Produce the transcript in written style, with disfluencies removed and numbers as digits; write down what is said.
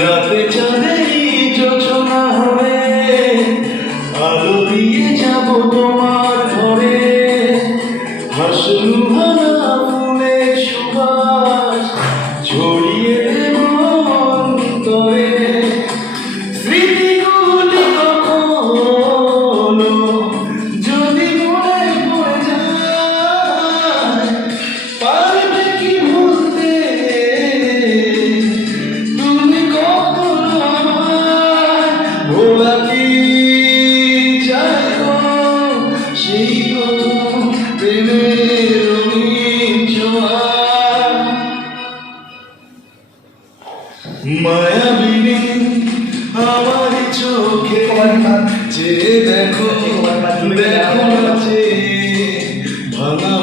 রাতে চাঁদেরই যোছনা হয়ে আলো দিয়ে যাব তোমার ঘরে। হাসলু ভাঙা ফুলের সুবাস ছড়িয়ে দেব অন্তরে। স্মৃতিগুলি কখনো যদি মনে পড়ে যায়, পারবে কি ভুলতে তুমি কখনো আমায়? ভোলা কি চাই গো সেই প্রথম প্রেমের রঙিন ছোঁয়া। মায়াবিনী আমার চোখে যে দেখো দেখো আছে ভাঙা